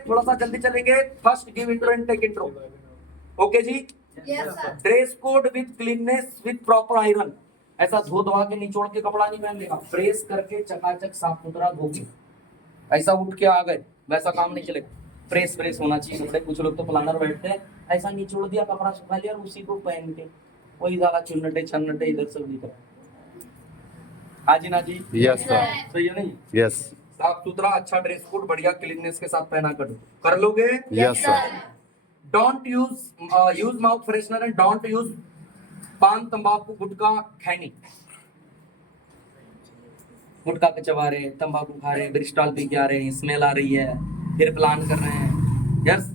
थोड़ा सा जल्दी चलेंगे। First give intro and take intro. Okay जी। Dress code with cleanness with proper iron. ऐसा धो धवा के निचोड़ के कपड़ा नहीं पहन लेगा, प्रेस करके चकाचक साफ सुथरा धो के। ऐसा उठ के आ गए वैसा काम नहीं चलेगा, प्रेस होना चाहिए कपड़े। कुछ लोग तो प्लानर बैठते हैं, ऐसा निचोड़ दिया कपड़ा सुखा लिया और उसी को पहन के वही ज्यादा चुन्नटे छन्नटे इधर से उधर। हाँ जी ना जी। Yes sir. सही है नहीं? यस साफ सुथरा अच्छा ड्रेस कोड बढ़िया क्लीननेस के साथ पहना कर लोगे। Yes sir. Don't use mouth freshener and don't use पान तंबाकू गुटखा खैनी। गुटखा पे चबा रहे, तंबाकू खा रहे, ब्रिस्टॉल पी के आ रहे हैं, स्मेल आ रही है, फिर प्लान कर रहे हैं। यस,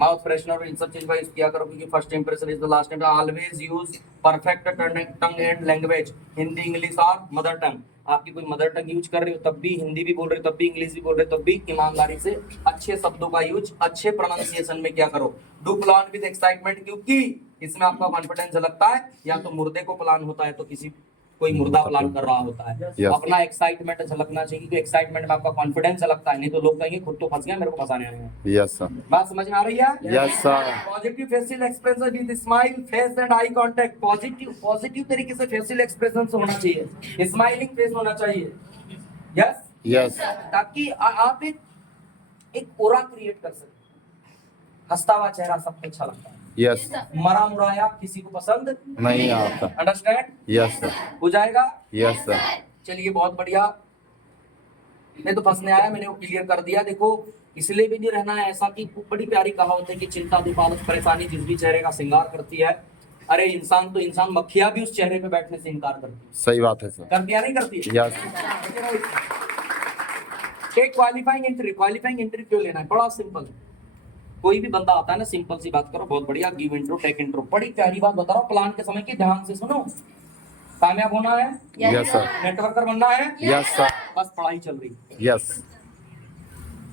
माउथ फ्रेशनर इन सब चीज का यूज किया करो क्योंकि first impression is the last time. Always use perfect tongue and language, Hindi English और मदर टंग। आपकी कोई मदर टंग यूज कर रहे हो तब भी हिंदी भी बोल रहे हो, तब भी इंग्लिश भी बोल रहे हो, तब भी ईमानदारी से अच्छे शब्दों का यूज अच्छे प्रोनाउंसिएशन में क्या करो। डू प्लान विद एक्साइटमेंट, क्योंकि इसमें आपका कॉन्फिडेंस झलकता है। या तो मुर्दे को प्लान होता है तो किसी कोई मुर्दा प्लान कर रहा होता है। Yes. अपना एक्साइटमेंट झलकना चाहिए क्योंकि एक्साइटमेंट में आपका कॉन्फिडेंस झलकता है, नहीं तो लोग कहेंगे खुद तो फंस गया मेरे को फंसाने आए हैं। Yes sir. बात समझ में आ रही है? Yes sir. Positive facial expression with smile face and eye contact. Positive तरीके से फेशियल एक्सप्रेशन होना चाहिए, स्माइलिंग फेस होना चाहिए। यस यस ताकि आप एक ऑरा क्रिएट कर सके। हंसता हुआ चेहरा सबको अच्छा लगता है, यस मरा मुराया किसी को पसंद नहीं आता। अंडरस्टैंड? Yes sir. हो जाएगा? Yes sir. चलिए बहुत बढ़िया। मैं तो फंसने आया, मैंने वो क्लियर कर दिया। देखो इसलिए भी नहीं रहना है ऐसा कि बड़ी प्यारी कहावत है कि चिंता दुपालस परेशानी जिस भी चेहरे का श्रृंगार करती है। अरे इंसान तो इंसान, मक्खियां भी उस चेहरे पे बैठने से इनकार करती है। सही बात है सर। करती है नहीं करती है? Yes. Take qualifying entry. Qualifying entry क्यों लेना है? बड़ा सिंपल है। कोई भी बंदा आता है ना, सिंपल सी बात करो, बहुत बढ़िया गिव इंट्रो टेक इंट्रो। बड़ी प्यारी बात बता रहा हूँ, प्लान के समय की ध्यान से सुनो। कामयाब होना है, यस सर। नेटवर्कर बनना है, यस सर। बस पढ़ाई चल रही है। यस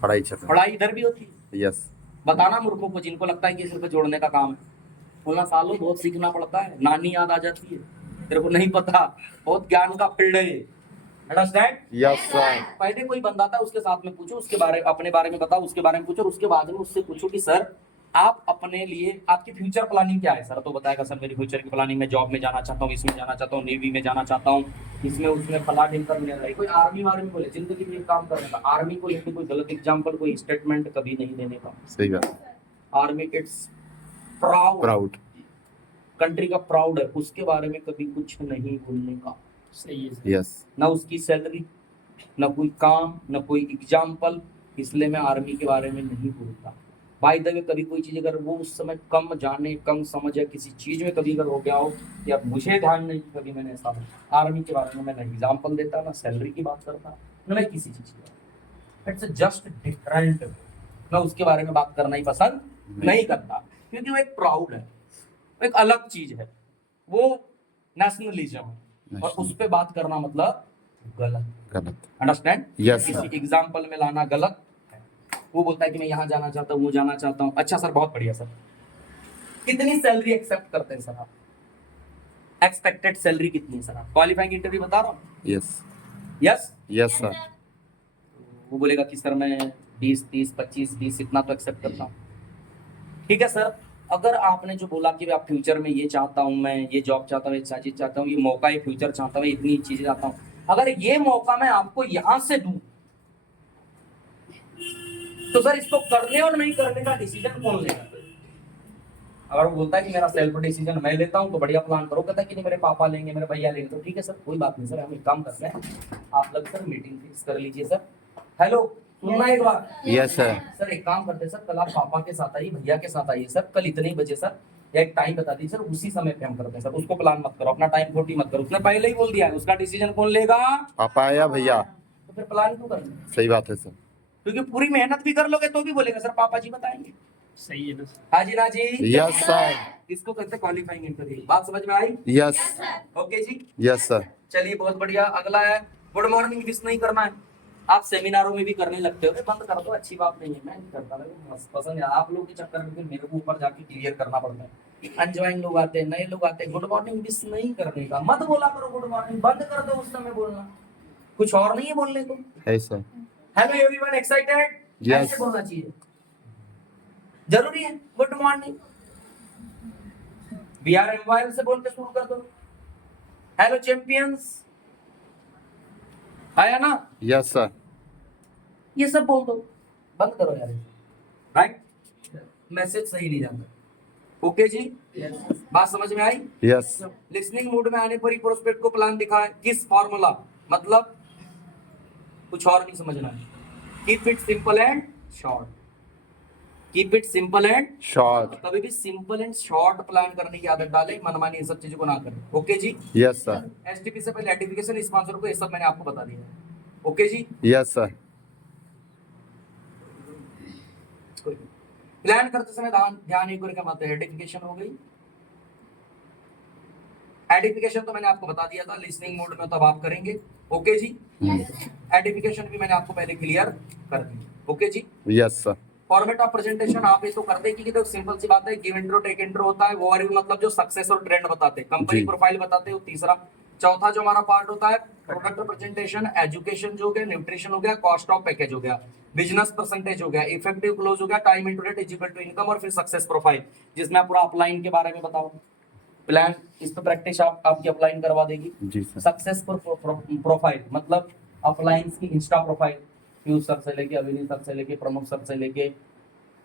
पढ़ाई चल रही पढ़ाई इधर भी होती है। है। यस बताना मूर्खों को जिनको लगता है कि सिर्फ जोड़ने का काम है, बोलना सालों बहुत सीखना पड़ता है, नानी याद आ जाती है, तेरे को नहीं पता, बहुत ज्ञान का फील्ड है ये। अंडरस्टैंड? Yes sir. पहले कोई बंदा था उसके साथ में पूछो, उसके बारे अपने बारे में बताओ, उसके बारे में पूछो, और उसके बाद में उससे पूछो कि सर आप अपने लिए आपकी फ्यूचर प्लानिंग क्या है। सर तो बताएगा सर मेरी फ्यूचर की प्लानिंग में जॉब में जाना चाहता हूँ, इसमें जाना चाहता हूँ, नेवी में जाना चाहता हूँ, इसमें उसमें फला ढिमकर मिल रहा है। कोई आर्मी वार्मी बोले जिंदगी में काम करने का, आर्मी को लेकर कोई गलत एग्जाम्पल कोई स्टेटमेंट कभी नहीं देने का। सही बात। आर्मी इट्स प्राउड, कंट्री का प्राउड है, उसके बारे में कभी कुछ नहीं बोलने का। सही है? यस। ना उसकी सैलरी, ना कोई काम, ना कोई एग्जाम्पल, इसलिए मैं आर्मी के बारे में नहीं बोलता। बाय द वे कभी कोई चीज अगर वो उस समय कम जाने कम समझ या किसी चीज में कभी अगर हो गया हो या मुझे ध्यान नहीं कभी मैंने ऐसा आर्मी के बारे में मैं ना एग्जाम्पल देता, ना सैलरी की बात करता, ना मैं किसी चीज की। It's just different. मैं उसके बारे में बात करना ही पसंद नहीं करता क्योंकि वो एक प्राउड है, एक अलग चीज है, वो नेशनलिज्म है, और उस पर बात करना मतलब गलत। अंडरस्टैंड? यस किसी एग्जाम्पल में लाना गलत। वो बोलता है कि मैं यहाँ जाना चाहता हूँ, वो जाना चाहता हूँ। अच्छा सर बहुत बढ़िया सर, कितनी सैलरी एक्सेप्ट करते हैं सर आप? एक्सपेक्टेड सैलरी कितनी है सर आप? क्वालिफाइंग इंटरव्यू बता रहा हूँ। Yes yes yes sir. वो बोलेगा कि सर मैं 20 30 25 20 इतना तो एक्सेप्ट करता हूँ। ठीक है सर, अगर आपने जो बोला कि आप फ्यूचर में ये चाहता हूँ, मैं ये जॉब चाहता हूँ, ये चीज चाहता हूँ, ये मौका, ये फ्यूचर चाहता हूँ, इतनी चीजें चाहता हूँ, अगर ये मौका मैं आपको यहाँ से दूं तो सर इसको करने और नहीं करने का डिसीजन कौन लेगा? अगर वो बोलता है कि मेरा सेल्फ डिसीजन मैं लेता हूँ तो बढ़िया प्लान करो, कहता है कि नहीं मेरे पापा लेंगे, मेरे भैया लेंगे, तो ठीक है सर कोई बात नहीं सर, हम एक काम करते हैं, आप लोग सर मीटिंग फिक्स कर लीजिए सर। हेलो सुनना एक बार। Yes sir. सर एक काम करते हैं सर, कल आप पापा के साथ आइए, भैया के साथ आइए सर, कल इतने ही बजे सर, या एक टाइम बता दीजिए सर, उसी समय पे हम करते हैं सर, उसको प्लान मत करो, अपना टाइम खोटी मत करो। उसने पहले ही बोल दिया है, उसका डिसीजन कौन लेगा? पापा या भैया। तो फिर प्लान क्यों करना? सही बात है सर। क्योंकि पूरी मेहनत भी कर लोगे तो भी बोलेगा सर पापा जी बताएंगे। सही है ना? हाँ जी ना जी। Yes sir. इसको कहते हैं क्वालिफाइंग इंटरव्यू। बात समझ में आई? यस। ओके जी। Yes sir. चलिए बहुत बढ़िया। अगला है गुड मॉर्निंग विश नहीं करना है। आप सेमिनारों में भी करने लगते हो, बंद कर दो, अच्छी बात नहीं है, मैं नहीं करता, पसंद है। आप लोगों के चक्कर में फिर मेरे को ऊपर जाके क्लियर करना पड़ता है। अनज्वाइन लोग आते हैं, नए लोग आते हैं, गुड मॉर्निंग विश नहीं करने का, मत बोला करो गुड मॉर्निंग, बंद कर दो उस समय बोलना, कुछ और नहीं है बोलने को। है sir. Hello everyone, excited? Yes. ऐसे बोलना चाहिए, जरूरी है। Good morning, we are mobile से बोल के शुरू कर दो। हेलो चैंपियंस, आया ना, यस सर। ये सब बोल दो, बंद करो यार, राइट? मैसेज सही नहीं जाता। ओके जी, बात समझ में आई? यस। लिसनिंग मोड में आने पर ही प्रोस्पेक्ट को प्लान दिखाए, किस फॉर्मूला, मतलब कुछ और नहीं समझना है। Keep it simple and short, keep it simple and short. कभी भी सिंपल एंड शॉर्ट प्लान करने की आदत डालें, मनमानी इन सब चीजों को ना करें। ओके जी, यस सर। एसटीपी से पहले एडिफिकेशन, स्पॉन्सर को, ये सब मैंने आपको बता दिया है। ओके जी, यस सर। प्लान करते समय ध्यान एक का मत है। एडिफिकेशन हो गई, एडिफिकेशन तो मैंने आपको बता दिया था, लिसनिंग मोड में तब आप करेंगे। ओके जी, एडिफिकेशन भी मैंने आपको पहले क्लियर कर दी। ओके जी, yes sir. Format of presentation आप ये तो करते हैं, क्योंकि तो सिंपल सी बात है, गिव इंट्रो टेक इंट्रो होता है, ओवरव्यू मतलब जो सक्सेस और ट्रेंड बताते हैं, कंपनी जी। प्रोफाइल बताते हैं, वो तीसरा। चौथा जो हमारा पार्ट होता है प्रोडक्ट प्रेजेंटेशन, एजुकेशन जो हो गया, न्यूट्रिशन हो गया, कॉस्ट ऑफ पैकेज हो गया, बिजनेस परसेंटेज हो गया, इफेक्टिव क्लोज हो गया, time into date equal to income, और फिर सक्सेस प्रोफाइल, जिसमें आप पूरा अपलाइन के बारे में बताओ। प्लान इस पे प्रैक्टिस आपकी अपलाइन करवा देगी। जी सर। सक्सेस प्रोफाइल मतलब अपलाइंस की इंस्टा प्रोफाइल, पीयूष सर से लेके अविनी सर से लेके प्रमुख सर से लेके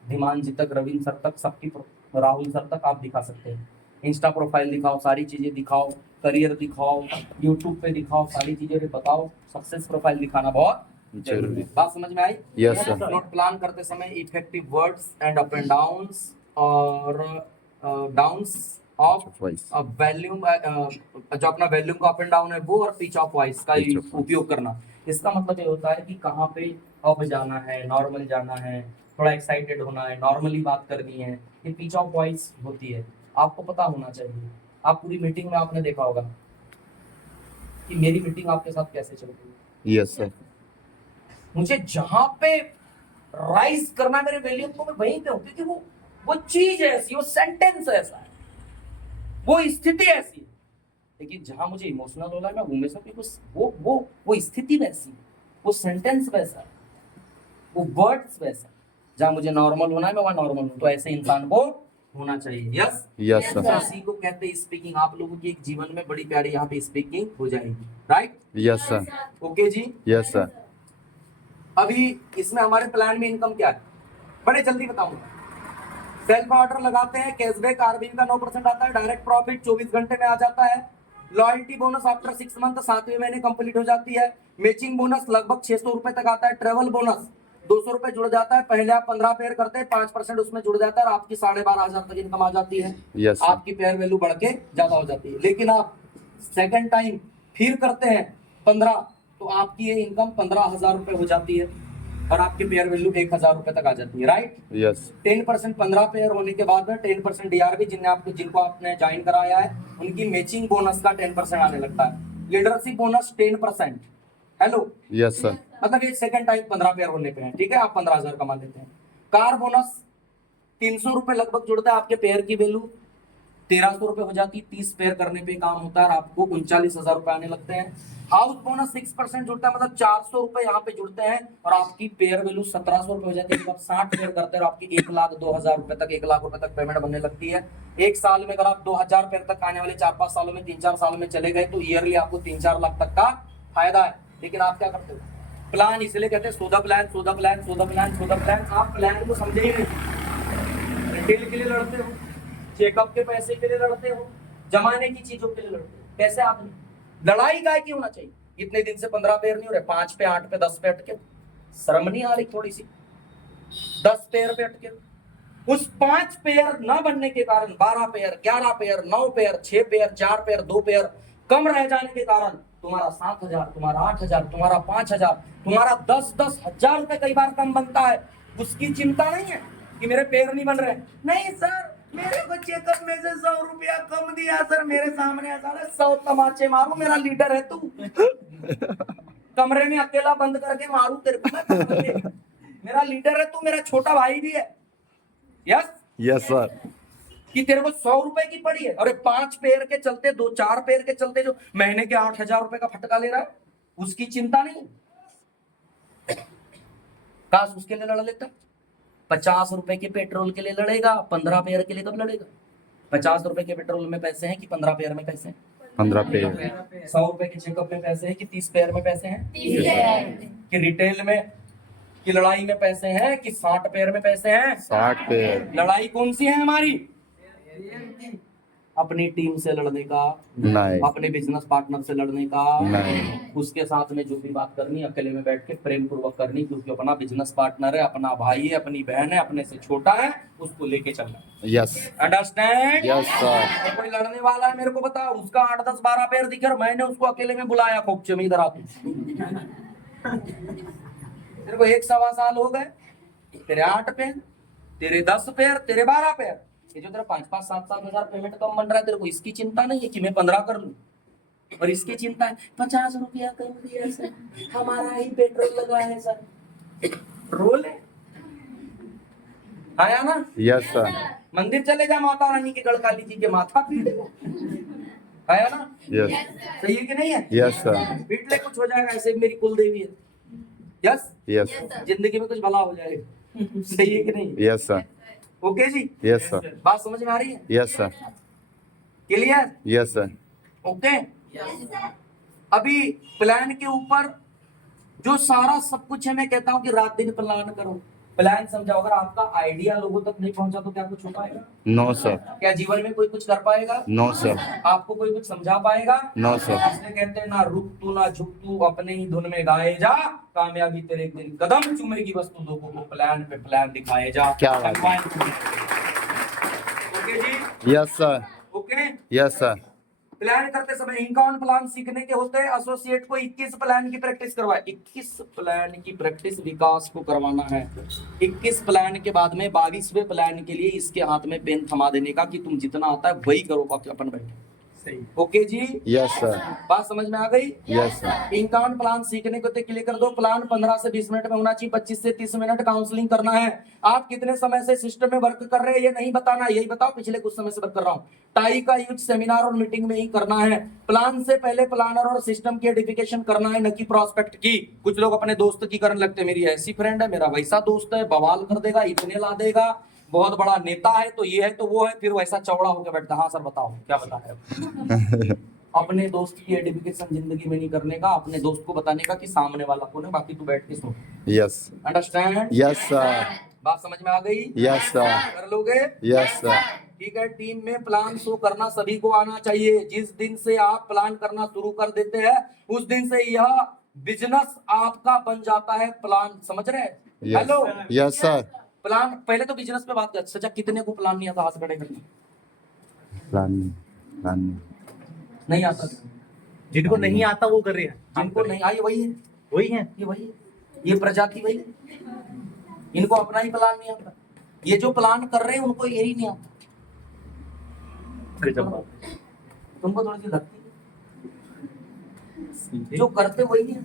धीमान जी तक, रविंद्र सर तक, सबकी राहुल सर तक आप दिखा सकते हैं। इंस्टा प्रोफाइल दिखाओ, सारी चीजें दिखाओ, करियर दिखाओ, यूट्यूब पे दिखाओ, सारी चीजें बताओ। सक्सेस प्रोफाइल दिखाना बहुत जरूरी है। बात समझ में आई? Yes sir. नोट प्लान करते समय effective words and up and downs और डाउन्स ऑफ वॉल्यूम, जो अपना वॉल्यूम का अप एंड डाउन है वो, और पिच ऑफ वॉइस का उपयोग करना। इसका मतलब ये होता है कि कहाँ पे अप जाना है, नॉर्मल जाना है, थोड़ा एक्साइटेड होना है, नॉर्मली बात करनी है, ये पिच ऑफ वॉइस होती है, आपको पता होना चाहिए। आप पूरी मीटिंग में आपने देखा होगा कि मेरी मीटिंग आपके साथ कैसे चल रही है। Yes sir. मुझे जहां पे राइज करना है मेरे वॉल्यूम को, मैं वहीं पे हूं, क्योंकि वो चीज ऐसी, वो सेंटेंस ऐसा है, वो स्थिति ऐसी है। लेकिन जहां मुझे इमोशनल होना है मैं घूमे सकूं, क्योंकि वो स्थिति वैसी, वो सेंटेंस वैसा, वो वर्ड्स वैसा। जहां मुझे नॉर्मल होना है मैं वहां नॉर्मल हूं। तो ऐसे इंसान को होना चाहिए। Yes yes sir. इसी को कहते हैं स्पीकिंग। आप लोगों की एक जीवन में बड़ी प्यारी यहाँ पे स्पीकिंग हो जाएगी, राइट? Yes sir. ओके जी, यस सर। अभी इसमें हमारे प्लान में इनकम क्या है, बड़े जल्दी बताऊंगा। सेल्फ ऑर्डर लगाते हैं, कैशबैक आरबीआई का 9% आता है, डायरेक्ट प्रॉफिट 24 घंटे में आ जाता है, लॉयल्टी बोनस आफ्टर 6 मंथ 7वें महीने कंप्लीट हो जाती है, मैचिंग बोनस लगभग 600 रुपए तक आता है, ट्रेवल बोनस 200 रुपए जुड़ जाता है, पहले आप 15 पेयर करते हैं, 5% उसमें जुड़ जाता है, और आपकी 12,500 तक इनकम आ जाती है। यस। आपकी पेयर वैल्यू बढ़ के ज्यादा हो जाती है। लेकिन आप सेकंड टाइम फिर करते हैं 15, तो आपकी ये इनकम 15,000 रुपए हो जाती है, और आपकी पेयर वैल्यू 1,000 रुपए तक आ जाती है, राइट? यस। 10% 15 पेयर होने के बाद में 10% डीआरबी, जिनको आपने ज्वाइन कराया है उनकी मैचिंग बोनस का 10% आने लगता है। Leadership bonus 10%। Hello, yes sir. मतलब ये सेकंड टाइम 15 पेयर होने पे है, ठीक है, आप 15,000 कमा लेते हैं। कार बोनस 300 रुपए लगभग जुड़ता है, आपके पेयर की वैल्यू 1,300 रुपए हो जाती है। 30 पेयर करने पे काम होता है और आपको 39,000 रुपए आने लगते हैं। हाउस बोनस 6% जुड़ता है, मतलब 400 रुपए यहाँ पे जुड़ते हैं, और आपकी पेयर वैल्यू 1,700 रुपए हो जाती है। जब आप 60 पेयर करते हैं और आपकी 1,02,000 रुपए तक, 1,00,000 रुपए तक पेमेंट बनने लगती है। एक साल में अगर आप 2,000 पेयर तक आने वाले 4-5 सालों में, 3-4 सालों में चले गए, तो ईयरली आपको 3-4 लाख तक का फायदा है। लेकिन आप क्या करते हो, प्लान, इसलिए कहते हैं सोदा प्लान, सोदा प्लान, सोदा प्लान, सोदा प्लान। आप प्लान को समझे ही नहीं, रिटेल के लिए लड़ते हो, चेकअप के पैसे के लिए लड़ते हो, जमाने की चीजों के लिए लड़ते हो। कैसे आदमी, लड़ाई काय की होना चाहिए? इतने दिन से 15 पेयर नहीं हो रहे, 5 पे, 8 पे, 10 पे अटके, शर्म नहीं आ रही थोड़ी सी? 10 पेयर पे अटके, उस 5 पेयर न बनने के कारण 12 pair, 11 pair, 9 pair, 6 pair, 4 pair, 2 pair कम रह जाने के कारण तुम्हारा 7,000, तुम्हारा 8,000, तुम्हारा 5,000, तुम्हारा 10,000 रुपए कई बार कम बनता है। उसकी चिंता नहीं है कि मेरे पेयर नहीं बन रहे। नहीं सर, मेरे को चेकअप में से 100 रुपया कम दिया सर, मेरे सामने 100 तमाचे मारू, मेरा लीडर है तू। कमरे में अकेला बंद करके मारू तेरे को मैं, मेरा लीडर है तू, मेरा छोटा भाई भी है। Yes yes sir. कि तेरे को 100 रुपए की पड़ी है, अरे 5 पेयर के चलते, 2-4 पेयर के चलते जो महीने के 8,000 रुपए का फटका ले रहा है, उसकी चिंता नहीं। काश उसके लिए लड़ लेता। 50 रुपए के पेट्रोल के लिए लड़ेगा, 15 पेयर के लिए कब लड़ेगा? 50 रुपए के पेट्रोल में पैसे हैं कि 15 पेयर में पैसे हैं? 15 पे 100 रुपए के चेकअप में पैसे हैं कि 30 पेयर में पैसे हैं? 30 पेयर। कि रिटेल में की लड़ाई में पैसे हैं कि 60 पेयर में पैसे हैं? 60 पे लड़ाई कौन सी है हमारी? अपनी टीम से लड़ने का, नहीं अपने बिजनेस पार्टनर से लड़ने का, नहीं उसके साथ में जो भी बात करनी अकेले में बैठ के प्रेम पूर्वक करनी, क्योंकि अपना बिजनेस पार्टनर है, अपना भाई है, अपनी बहन है, अपने से छोटा है, उसको लेके चलना। Yes understand? यस सर कोई लड़ने वाला है मेरे को बताओ, उसका 8 10 12 पैर दिखे और मैंने उसको अकेले में बुलाया, खोपचे में इधर आते तेरे को 1 सवा साल हो गए, तेरे 8 पैर, तेरे 10 पैर, तेरे 12 पैर, ये जो तेरा 5 7 7 हजार पेमेंट कम बन रहा है, तेरे को इसकी चिंता नहीं है कि मैं 15 कर लूं, और इसकी चिंता है 50 रुपया कम दिया सर, हमारा ही पेट्रोल लगा है सर। रोल है आया ना? यस सर मंदिर चले जा, माता रानी के गढ़काली जी के माथा पीट आया ना? यस सही है कि नहीं है? यस सर पीट ले, कुछ हो जाएगा, ऐसे भी मेरी कुल देवी है। यस, यस जिंदगी में कुछ भला हो जाएगा। सही है कि नहीं? यस सर ओके जी, यस सर बात समझ में आ रही है? Yes sir clear? Yes sir okay. अभी प्लान के ऊपर जो सारा सब कुछ है, मैं कहता हूँ कि रात दिन प्लान करो, प्लान समझाओ। अगर आपका आइडिया लोगों तक नहीं पहुंचा तो क्या कुछ हो पाएगा? नो सर क्या जीवन में कोई कुछ कर पाएगा? नो सर आपको कोई कुछ समझा पाएगा? नो सर इसलिए कहते हैं ना रुक तू ना झुक तू, अपने ही धुन में गाए जा, कामयाबी तेरे एक दिन कदम चूमेगी, बस तू लोगों को प्लान पे प्लान दिखाए जा। क्या बात है। ओके जी, yes sir okay. Yes sir plan करते समय इनकाउंट प्लान सीखने के होते हैं। एसोसिएट को 21 प्लान की प्रैक्टिस करवाए। 21 प्लान की प्रैक्टिस विकास को करवाना है। 21 प्लान के बाद में 22वें प्लान के लिए इसके हाथ में पेन थमा देने का कि तुम जितना आता है वही करो, बाकी अपन बैठे। सही, ओके जी, यस सर बात समझ में आ गई? यस सर इनकाउंट प्लान सीखने को तो क्लिक कर दो। प्लान 15 से 20 मिनट में होना चाहिए, 25 से 30 मिनट काउंसलिंग करना है। आप कितने समय से सिस्टम में वर्क कर रहे हैं ये नहीं बताना, यही बताओ पिछले कुछ समय से वर्क कर रहा हूँ। टाई का यूज सेमिनार और मीटिंग में ही करना है। प्लान से पहले प्लानर और सिस्टम की एडिफिकेशन करना है, न कि प्रोस्पेक्ट की। कुछ लोग अपने दोस्त की करने लगते हैं, मेरी ऐसी फ्रेंड है, मेरा वैसा दोस्त है, बवाल कर देगा, इतने ला देगा, बहुत बड़ा नेता है, तो ये है तो वो है, फिर वैसा चौड़ा होकर बैठता। हाँ सर बताओ क्या बताया? अपने दोस्त की एडिफिकेशन जिंदगी में नहीं करने का, अपने दोस्त को बताने का कि सामने वाला कौन है, बाकी तू बैठ के सुन। Yes understand? यस सर बात समझ में आ गई? यस सर कर लोगे? यस सर ठीक है। टीम में प्लान शो करना सभी को आना चाहिए। जिस दिन से आप प्लान करना शुरू कर देते हैं उस दिन से यह बिजनेस आपका बन जाता है। प्लान समझ रहे हैं? हेलो, यस सर प्लान पहले तो बिजनेस पे बात कर। सचा कितने को प्लान नहीं आता? हाथ खड़े करके। प्लान नहीं आता? जिनको नहीं आता वो कर रहे हैं, जिनको नहीं आई वही है, वही है। ये वही है, ये प्रजाति वही है। इनको अपना ही प्लान नहीं आता। ये जो प्लान कर रहे हैं उनको यही नहीं आता। तुमको थोड़ी सी लगती है, जो करते वही है।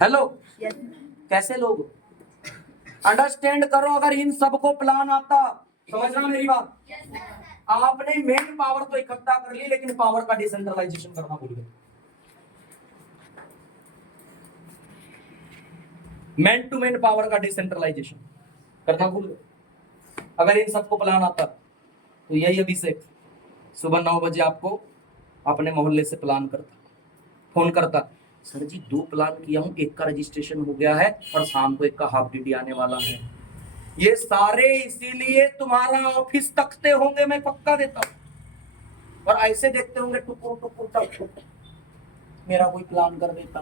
हेलो, कैसे लोग अंडरस्टैंड करो। अगर इन सबको प्लान आता, समझना मेरी बात, आपने मेन पावर तो इकट्ठा कर ली, लेकिन पावर का डिसेंट्रलाइजेशन करना भूल गए। मैन टू मैन पावर का डिसेंट्रलाइजेशन करना भूल गए। अगर इन सबको प्लान आता तो यही अभिषेक सुबह 9 बजे आपको अपने मोहल्ले से प्लान करता, फोन करता, सर जी 2 प्लान किया हूं, एक का रजिस्ट्रेशन हो गया है और शाम को एक का हाफ ड्यूटी आने वाला है। ये सारे इसीलिए तुम्हारा ऑफिस तकते होंगे, मैं पक्का देता हूं, और ऐसे देखते होंगे टुकुर टुकुर टुकुर। मेरा कोई प्लान कर देता,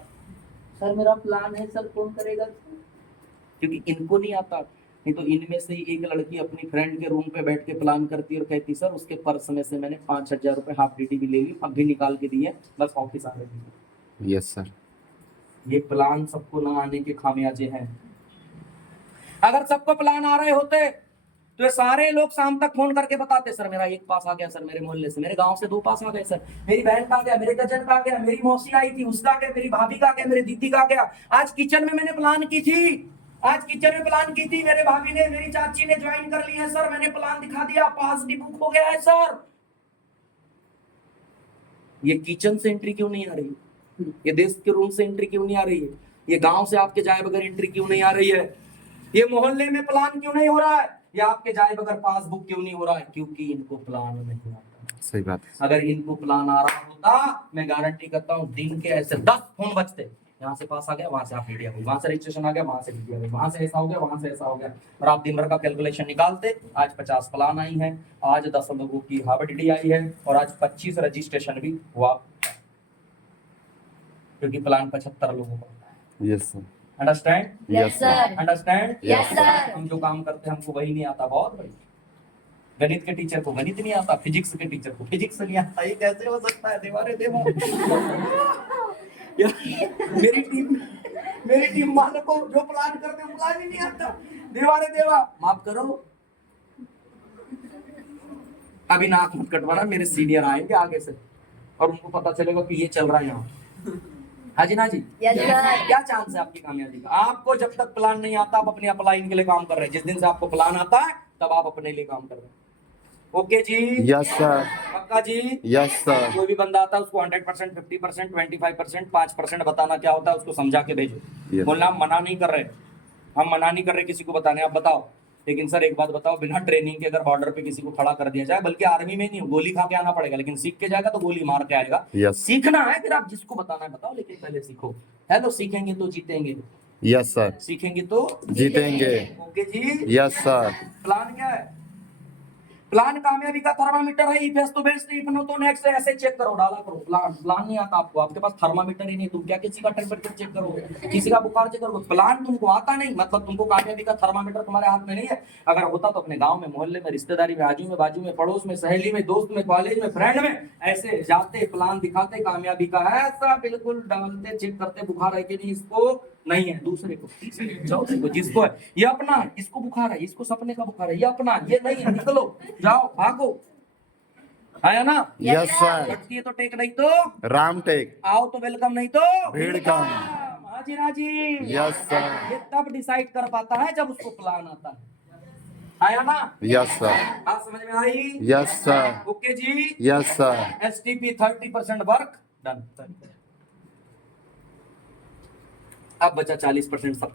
सर मेरा प्लान है सर, कौन करेगा? क्योंकि इनको नहीं आता। नहीं तो इनमें से ही एक लड़की अपनी फ्रेंड के रूम पे बैठ के प्लान करती और कहती, सर उसके पर्स में से मैंने 5,000 रुपए हाफ ड्यूटी भी ले ली, अब भी निकाल के दिए, बस ऑफिस आ गई। यस सर ये प्लान सबको ना आने के खामियाजे हैं। अगर सबको प्लान आ रहे होते तो ये सारे लोग शाम तक फोन करके बताते, सर मेरा 1 पास आ गया, सर मेरे मोहल्ले से, मेरे गांव से 2 पास आ गए, सर मेरी बहन का आ गया, मेरे कजन का आ गया, मेरी मौसी आई थी उसका आ गया, मेरी भाभी का आ गया, मेरी दीदी का आ गया। आज किचन में मैंने प्लान की थी, आज किचन में प्लान की थी, मेरे भाभी ने, मेरी चाची ने ज्वाइन कर ली है सर, मैंने प्लान दिखा दिया, पास भी बुक हो गया है सर। ये किचन से एंट्री क्यों नहीं आ रही? ये देश के रूम से एंट्री क्यों नहीं आ रही है? ये गांव से आपके जाए बगैर एंट्री क्यों नहीं आ रही है? ये मोहल्ले में प्लान क्यों नहीं हो रहा है? ये आपके जाए बगैर पासबुक क्यों नहीं हो रहा है? क्योंकि इनको प्लान नहीं आता। सही बात है। अगर इनको प्लान आ रहा होता, मैं गारंटी करता हूँ दिन के ऐसे 10 फोन बजते, यहाँ से पास आ गया, वहां से आप मीडिया गई, वहां से रजिस्ट्रेशन आ गया, वहां से मीडिया गई, वहां से ऐसा हो गया, वहां से ऐसा हो गया, और आप दिन भर का कैलकुलेशन निकालते। आज 50 प्लान आई है, आज 10 लोगों की हावड़ी आई है, और आज 25 रजिस्ट्रेशन भी हुआ, क्योंकि प्लान 75 लोगों का होता है। Yes sir. Understand? Yes sir. Understand? Yes sir. हम जो काम करते हैं हमको वही नहीं आता, बहुत बड़ी। गणित के टीचर को गणित नहीं आता, फिजिक्स के टीचर को फिजिक्स नहीं आता, ये कैसे हो सकता है? देवारे देवो। मेरी टीम वालों को जो प्लान करते हैं प्लान ही नहीं आता, देवारे देवा। माफ करो, अभी नाक मत कटवाना, मेरे सीनियर आएंगे आगे से और उनको पता चलेगा कि ये चल रहा है यहाँ। हाँ जी ना जी, क्या चांस है आपकी कामयाबी का? आपको जब तक प्लान नहीं आता आप अपने अपलाइन के लिए काम कर रहे हैं, जिस दिन से आपको प्लान आता है तब आप अपने लिए काम कर रहे हैं। ओके जी? Yes sir. पक्का जी? Yes sir. कोई भी बंदा आता है उसको 100%, 50%, 25%, 5% बताना क्या होता है उसको समझा के भेजो। Yes. बोलना हम मना नहीं कर रहे, हम मना नहीं कर रहे किसी को बताने, आप बताओ। लेकिन सर एक बात बताओ, बिना ट्रेनिंग के अगर बॉर्डर पे किसी को खड़ा कर दिया जाए, बल्कि आर्मी में नहीं, गोली खा के आना पड़ेगा, लेकिन सीख के जाएगा तो गोली मार के आएगा। Yes. सीखना है, फिर आप जिसको बताना है बताओ, लेकिन पहले सीखो। हेलो, सीखेंगे तो जीतेंगे, यस सर। सीखेंगे तो जीतेंगे। ओके जी? Yes sir. प्लान क्या है? प्लान कामयाबी का थर्मामीटर है। फेस टू फेस तो नेक्स्ट ऐसे चेक करो, डाला करो। प्लान नहीं आता आपको, आपके पास थर्मामीटर ही नहीं, तुम क्या किसी का टेम्परेचर चेक करोगे, किसी का बुखार चेक करोगे? प्लान तुमको आता नहीं, मतलब तुमको कामयाबी का थर्मामीटर तुम्हारे हाथ में नहीं है। अगर होता तो अपने गांव में, मोहल्ले में, रिश्तेदारी में, आजू में, बाजू में, पड़ोस में, सहेली में, दोस्त में, कॉलेज में, फ्रेंड में ऐसे जाते, प्लान दिखाते, कामयाबी का ऐसा बिल्कुल डालते, चेक करते बुखार है कि नहीं, इसको नहीं है, दूसरे को, तीसरे को, चौथे को, जिसको है ये अपना है, इसको बुखार है, इसको सपने का बुखार है, ये अपना है, ये नहीं है, निकलो, जाओ, भागो। आया ना? Yes sir. लगती है तो टेक, नहीं तो राम टेक। आओ तो वेलकम, नहीं तो भीड़ कम। हाँ जी ना जी। Yes sir. ये तब डिसाइड कर पाता है जब उसको प्लान आता है। आया ना? Yes sir. बात समझ में आई? Yes sir. ओके जी? Yes sir. STP 30% work done. अब बचा 40% सब